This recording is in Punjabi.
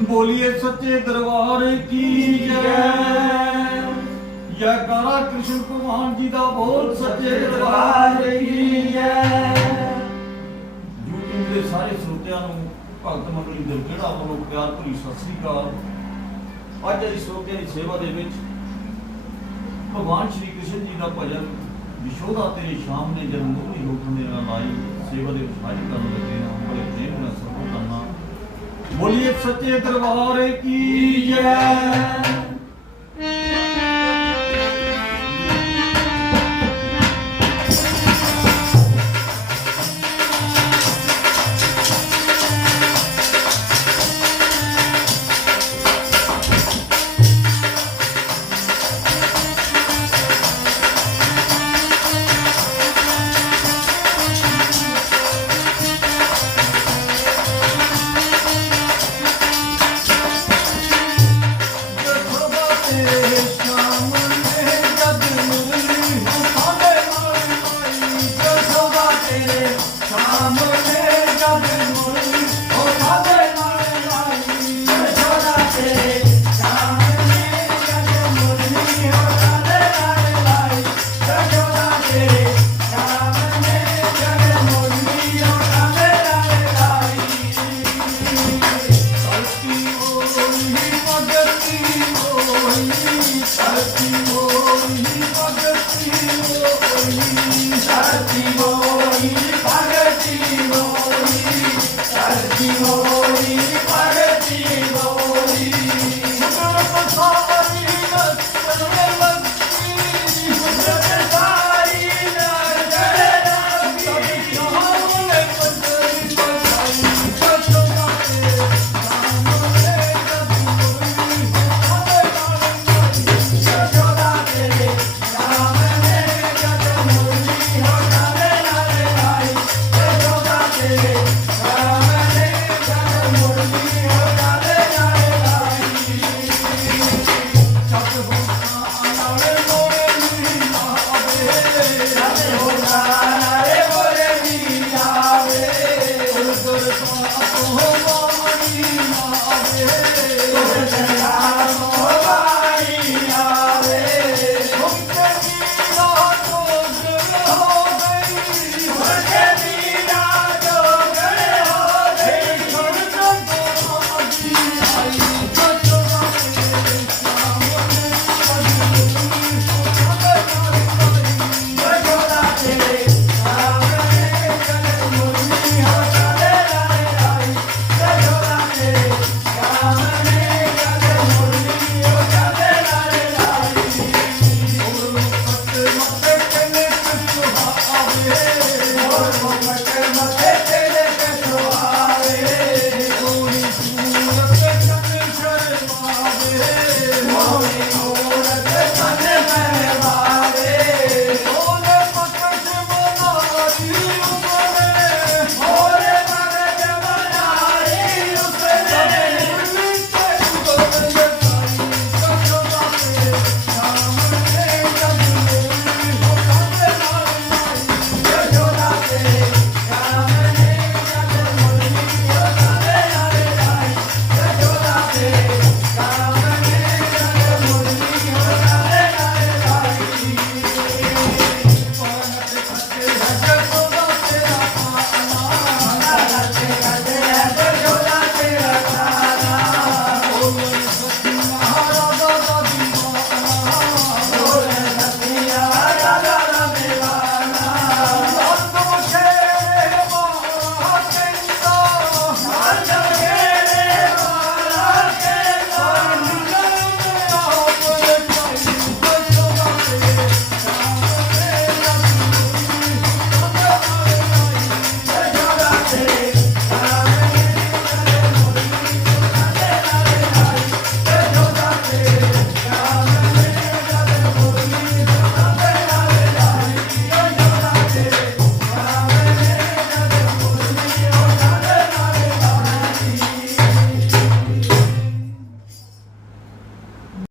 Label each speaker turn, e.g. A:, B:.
A: ਬੋਲੀਏ ਸੱਚੇ ਦਰਬਾਰ ਕੀ ਜੈ? ਜੈਕਾਰਾ ਕ੍ਰਿਸ਼ਨ ਭਗਵਾਨ ਜੀ ਦਾ ਬੋਲ ਸੱਚੇ ਦਰਬਾਰ ਕੀ ਜੈ? YouTube ਦੇ ਸਾਰੇ ਸਰੋਤਿਆਂ ਨੂੰ ਭਗਤ ਮੰਡਲੀ ਦਿਲਕਿਹੜਾ ਵੱਲੋਂ ਪਿਆਰ ਭਰੀ ਸਤਿ ਸ੍ਰੀ ਅਕਾਲ। ਅੱਜ ਦੀ ਸਰੋਤਿਆਂ ਦੀ ਸੇਵਾ ਦੇ ਵਿੱਚ ਭਗਵਾਨ ਸ਼੍ਰੀ ਕ੍ਰਿਸ਼ਨ ਜੀ ਦਾ ਭਜਨ ਵਿਸ਼ੋਦਾ ਤੇਰੇ ਸ਼ਾਮ ਨੇ ਜਨਮ ਮੋਹਣੀ ਹੁਕਮ ਦੇ ਨਾਲ ਆਈ ਸੇਵਾ ਦੇ ਵਿੱਚ ਹਾਜ਼ਰ ਕਰਨ ਲੱਗੇ ਹਾਂ। ਬੜੇ ਪ੍ਰੇਮ ਨਾਲ ਸਰਵ ਕਰਨਾ ਬੋਲੀਏ ਸੱਚੇ ਦਰਬਾਰ ਕੀ Thank you. Thank you.